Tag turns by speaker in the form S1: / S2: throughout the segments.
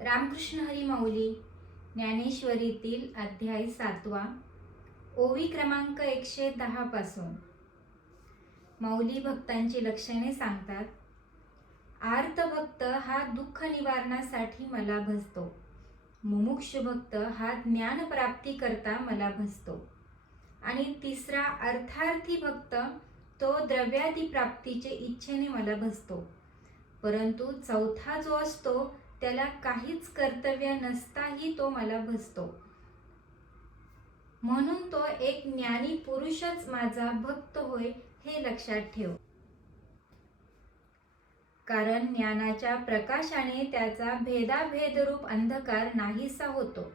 S1: रामकृष्ण हरी माऊली ज्ञानेश्वरीतील अध्याय सातवा ओवी क्रमांक एकशे दहापासून माऊली भक्तांची लक्षणे सांगतात आर्तभक्त हा दुःख निवारणासाठी मला भसतो मुमुक्ष भक्त हा ज्ञानप्राप्तीकरता करता मला भसतो आणि तिसरा अर्थार्थी भक्त तो द्रव्यादी प्राप्तीचे इच्छेने मला भसतो परंतु चौथा जो असतो त्याला काहीच कर्तव्य नसताही तो मला भजतो. म्हणून तो एक ज्ञानी पुरुषच माझा भक्त होय हे लक्षात ठेव. कारण ज्ञानाच्या प्रकाशाने त्याचा भेदाभेदरूप अंधकार नाहीसा होतो.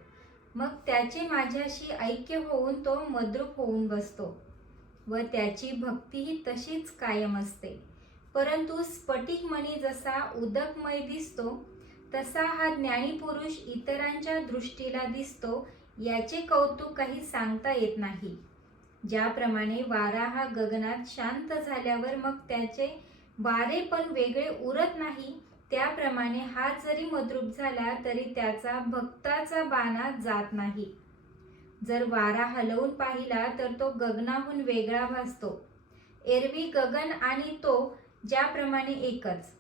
S1: मग त्याचे माझ्याशी ऐक्य होऊन तो मद्रूप होऊन बसतो. व त्याची भक्तीही तशीच कायम असते. परंतु स्फटिकमणी जसा उदकमय दिसतो तसा हा ज्ञानी पुरुष इतरांच्या दृष्टीला दिसतो याचे कौतुक काही सांगता येत नाही. ज्याप्रमाणे वारा हा गगनात शांत झाल्यावर मग त्याचे वारे पण वेगळे उरत नाही त्याप्रमाणे हा जरी मद्रूप झाला तरी त्याचा भक्ताचा बाणा जात नाही. जर वारा हलवून पाहिला तर तो गगनाहून वेगळा भासतो. एरवी गगन आणि तो ज्याप्रमाणे एकच.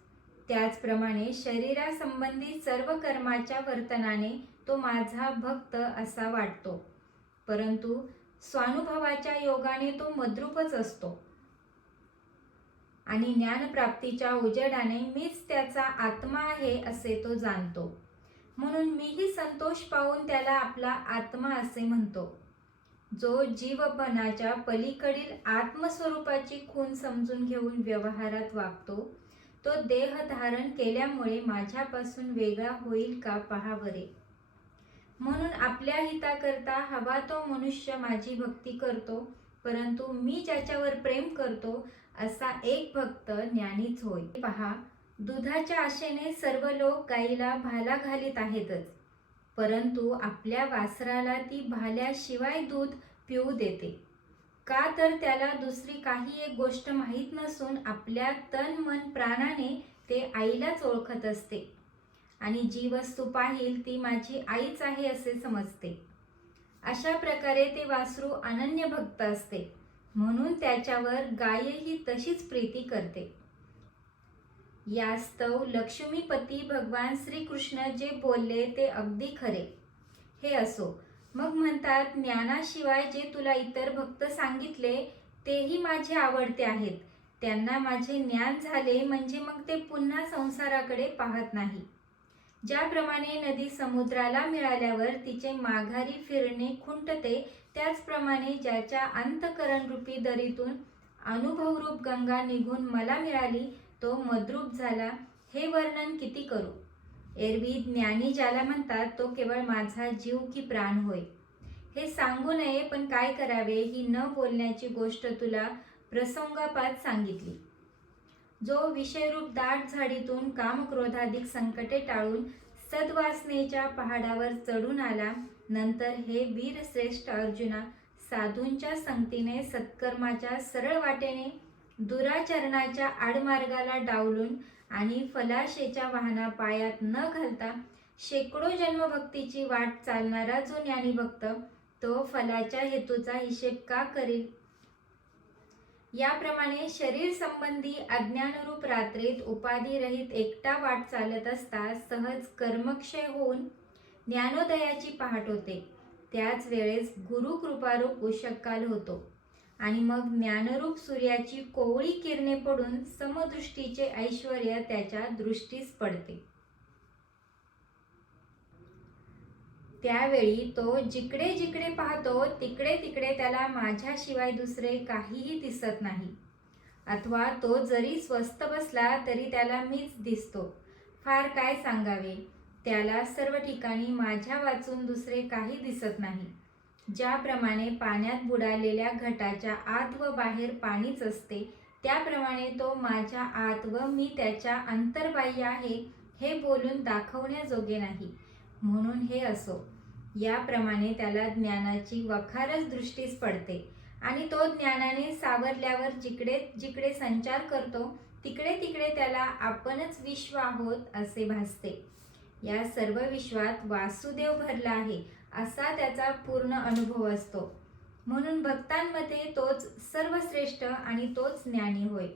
S1: त्याचप्रमाणे शरीरासंबंधी सर्व कर्माच्या वर्तनाने तो माझा भक्त असा वाटतो. परंतु स्वानुभवाच्या योगाने तो मद्रूपच असतो. आणि ज्ञानप्राप्तीच्या उजेडाने मीच त्याचा आत्मा आहे असे तो जाणतो. म्हणून मीही संतोष पाहून त्याला आपला आत्मा असे म्हणतो. जो जीवपणाच्या पलीकडील आत्मस्वरूपाची खून समजून घेऊन व्यवहारात वागतो तो देह धारण केल्यामुळे माझ्यापासून वेगळा होईल का पहावरे म्हणून आपल्या हिताकरता हवा तो मनुष्य माझी भक्ती करतो परंतु मी ज्याच्यावर प्रेम करतो असा एक भक्त ज्ञानीच होय. पहा दुधाच्या आशेने सर्व लोक गाईला भाला घालीत आहेतच परंतु आपल्या वासराला ती भाल्याशिवाय दूध पिऊ देते. का तर त्याला दुसरी काही एक गोष्ट माहीत नसून आपल्या तन मन प्राणाने ते आईलाच ओळखत असते. आणि जी वस्तू पाहिल ती माझी आईच आहे असे समजते. अशा प्रकारे ते वासरू अनन्य भक्त असते. म्हणून त्याच्यावर गायही तशीच प्रीती करते. यास्तव लक्ष्मीपती भगवान श्रीकृष्ण जे बोलले ते अगदी खरे. हे असो. मग म्हणतात ज्ञानाशिवाय जे तुला इतर भक्त सांगितले तेही माझे आवडते आहेत. त्यांना माझे ज्ञान झाले म्हणजे मग ते पुन्हा संसाराकडे पाहत नाही. ज्याप्रमाणे नदी समुद्राला मिळाल्यावर तिचे माघारी फिरणे खुंटते त्याचप्रमाणे ज्याच्या अंतकरण रूपी दरीतून अनुभवरूप गंगा निघून मला मिळाली तो मद्रूप झाला हे वर्णन किती करू? एरवी ज्ञानी ज्याला म्हणतात तो केवळ माझा जीव की प्राण होय. हे सांगू नये पण काय करावे ही न बोलण्याची गोष्ट तुला प्रसंगापात सांगितली. जो विषयरूप दाट झाडीतून कामक्रोधाधिक संकटे टाळून सद्वासनेच्या पहाडावर चढून आला नंतर हे वीरश्रेष्ठ अर्जुना साधूंच्या संगतीने सत्कर्माच्या सरळ वाटेने दुराचरणाच्या आडमार्गाला डावलून आणि फलाशेच्या वाहना पायात न घालता शेकडो जन्मभक्तीची वाट चालणारा जो ज्ञानी भक्त तो फलाच्या हेतूचा हिशेब का करील? याप्रमाणे शरीर संबंधी अज्ञानरूप रात्रीत उपाधिरहित एकटा वाट चालत असता सहज कर्मक्षय होऊन ज्ञानोदयाची पहाट होते. त्याच वेळेस गुरु कृपारूप होतो. आणि मग ज्ञानरूप सूर्याची कोवळी किरणे पडून समदृष्टीचे ऐश्वर त्याच्या दृष्टीस पडते. त्यावेळी तो जिकडे जिकडे पाहतो तिकडे तिकडे त्याला माझ्याशिवाय दुसरे काहीही दिसत नाही. अथवा तो जरी स्वस्त बसला तरी त्याला मीच दिसतो. फार काय सांगावे? त्याला सर्व ठिकाणी माझ्या वाचून दुसरे काही दिसत नाही. ज्याप्रमाणे पाण्यात बुडालेल्या घटाच्या आत व बाहेर पाणीच असते त्याप्रमाणे तो माझ्या आत व मी त्याच्या अंतर्बाह्य आहे हे बोलून दाखवण्याजोगे नाही. म्हणून हे असो. याप्रमाणे त्याला ज्ञानाची वखारच दृष्टीस पडते आणि तो ज्ञानाने सावरल्यावर जिकडे जिकडे संचार करतो तिकडे तिकडे त्याला आपणच विश्व आहोत असे भासते. या सर्व विश्वात वासुदेव भरला आहे. असा त्याचा पूर्ण अनुभव असतो. म्हणून भक्तांमध्ये तोच सर्वश्रेष्ठ आणि तोच ज्ञानी होय.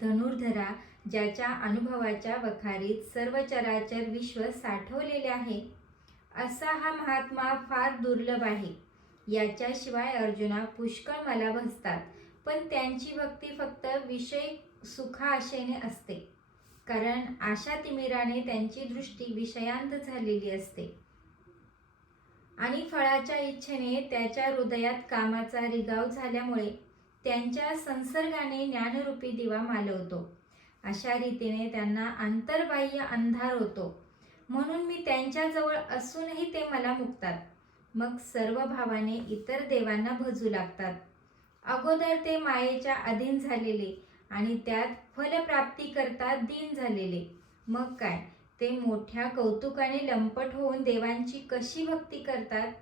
S1: धनुर्धरा ज्याच्या अनुभवाच्या वखारीत सर्व चराचर विश्व साठवलेले आहे असा हा महात्मा फार दुर्लभ आहे. याच्याशिवाय अर्जुना पुष्कळ मला भसतात पण त्यांची भक्ती फक्त विषय सुखा आशेने असते. कारण आशा तिमिराने त्यांची दृष्टी विषयांत झालेली असते. आणि फळाच्या इच्छेने त्याच्या हृदयात कामाचा रिगाव झाल्यामुळे त्यांच्या संसर्गाने ज्ञानरूपी दिवा मालवतो. अशा रीतीने त्यांना अंतर्बाह्य अंधार होतो. म्हणून मी त्यांच्याजवळ असूनही ते मला मुकतात. मग सर्व भावाने इतर देवांना भजू लागतात. अगोदर ते मायेच्या अधीन झालेले आणि त्यात फलप्राप्ती करता दीन झालेले. मग काय? ते मोठ्या कौतुकाने लंपट होऊन देवांची कशी भक्ती करतात?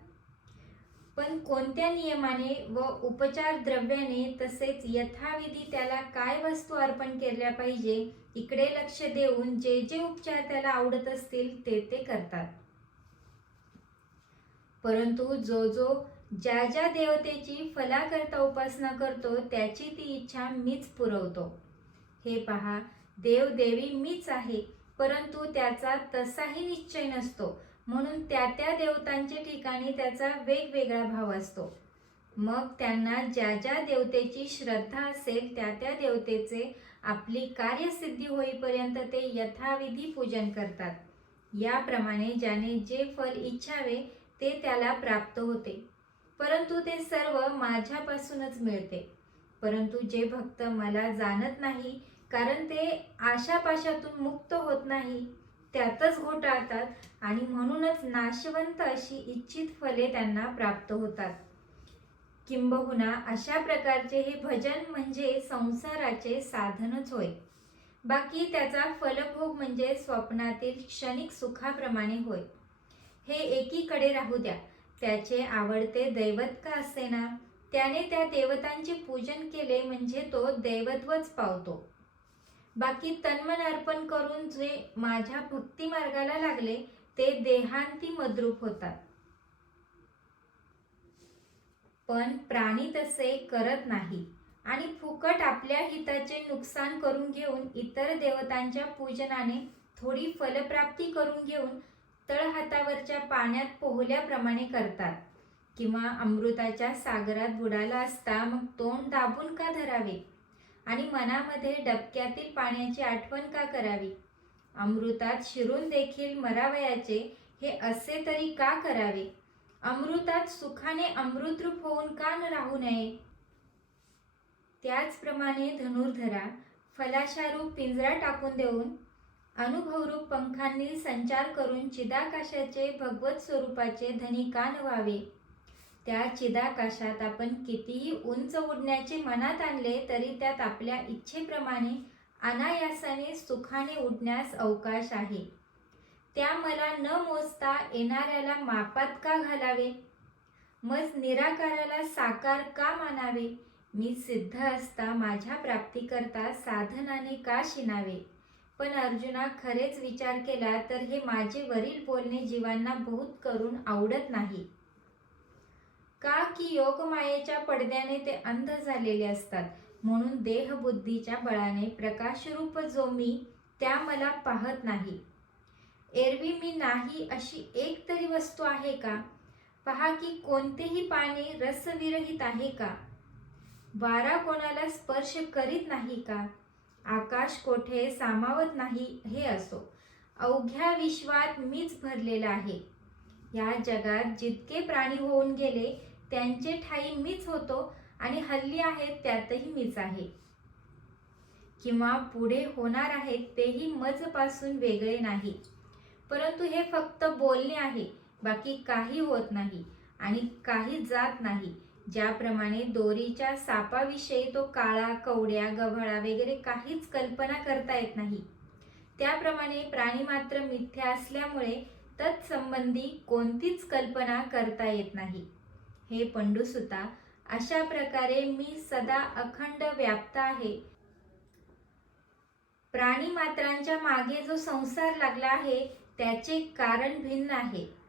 S1: पण कोणत्या नियमाने व उपचार द्रव्याने तसेच यथाविधी त्याला काय वस्तू अर्पण केल्या पाहिजे इकडे लक्ष देऊन जे जे उपचार त्याला आवडत असतील ते ते करतात. परंतु जो जो ज्या ज्या देवतेची फलाकरता उपासना करतो त्याची ती इच्छा मीच पुरवतो. हे पहा देव देवी मीच आहे. परंतु त्याचा तसाही निश्चय नसतो. म्हणून त्या त्या देवतांच्या ठिकाणी त्याचा वेगवेगळा भाव असतो. मग त्यांना ज्या ज्या देवतेची श्रद्धा असेल त्या त्या देवतेचे आपली कार्यसिद्धी होईपर्यंत ते यथाविधी पूजन करतात. याप्रमाणे ज्याने जे फल इच्छावे ते त्याला प्राप्त होते. परंतु ते सर्व माझ्यापासूनच मिळते. परंतु जे भक्त मला जाणत नाही कारण ते आशापाशातून मुक्त होत नाही त्यातच घोटाळतात आणि म्हणूनच नाशवंत अशी इच्छित फले त्यांना प्राप्त होतात. किंबहुना अशा प्रकारचे हे भजन म्हणजे संसाराचे साधनच होय. बाकी त्याचा फलभोग म्हणजे स्वप्नातील क्षणिक सुखाप्रमाणे होय. हे एकीकडे राहू द्या त्याचे आवडते दैवत का असेना? त्याने त्या देवतांचे पूजन केले म्हणजे तो दैवत्वच पावतो. बाकी तन्मन अर्पण करून जे माझ्या भक्ती मार्गाला लागले ते देहांती मद्रूप होतात. पण प्राणी तसे करत नाही आणि फुकट आपल्या हिताचे नुकसान करून घेऊन इतर देवतांच्या पूजनाने थोडी फलप्राप्ती करून घेऊन तळहातावरच्या पाण्यात पोहल्याप्रमाणे करतात. किंवा अमृताच्या सागरात बुडाला असता मग तोंड दाबून का धरावे? आणि मनामध्ये डबक्यातील पाण्याची आठवण का करावी? अमृतात शिरून देखील मरावयाचे हे असे तरी का करावे? अमृतात सुखाने अमृतरूप होऊन का न राहू नये? त्याचप्रमाणे धनुर्धरा फलाशारूप पिंजरा टाकून देऊन अनुभवरूप पंखांनी संचार करून चिदाकाशाचे भगवत स्वरूपाचे धनी का न व्हावे. त्या चिदाकाशात आपण कितीही उंच उडण्याचे मनात आणले तरी त्यात आपल्या इच्छेप्रमाणे अनायासाने सुखाने उडण्यास अवकाश आहे. त्या मला न मोजता येणाऱ्याला मापात का घालावे? मग निराकाराला साकार का मानावे? मी सिद्ध असता माझ्या प्राप्तीकरता साधनाने का शिनावे? पण अर्जुना खरेच विचार केला तर हे माझे वरील बोलणे जीवांना बहुत करून आवडत नाही. का की योगमायेच्या पडद्याने ते अंध झालेले असतात? म्हणून देहबुद्धीच्या बळाने प्रकाशरूप जो मी त्या मला पाहत नाही. एरवी मी नाही अशी एक तरी वस्तू आहे का? पहा की कोणतेही पाणी रसविरहित आहे का? वारा कोणाला स्पर्श करीत नाही का? आकाश कोठे सामावत नाही हे असो. अवघ्या विश्वात मीच भरलेला आहे. या जगात जितके प्राणी होऊन गेले त्यांचे ठाई मीच होतो आणि हल्ली आहेत त्यातही मीच आहे. किंवा पुढे होणार आहेत तेही मजपासून वेगळे नाही. परंतु हे फक्त बोलणे आहे बाकी काही होत नाही आणि काही जात नाही. ज्याप्रमाणे दोरीच्या सापाविषयी तो काळा कवड्या गव्हाळा वगैरे काहीच कल्पना करता येत नाही. त्याप्रमाणे प्राणी मात्र मिथ्या असल्यामुळे तत्संबंधी कोणतीच कल्पना करता येत नाही. हे पंडुसुता अशा प्रकारे मी सदा अखंड व्याप्त आहे. प्राणी मात्रांच्या मागे जो संसार लागला आहे त्याचे कारण भिन्न आहे.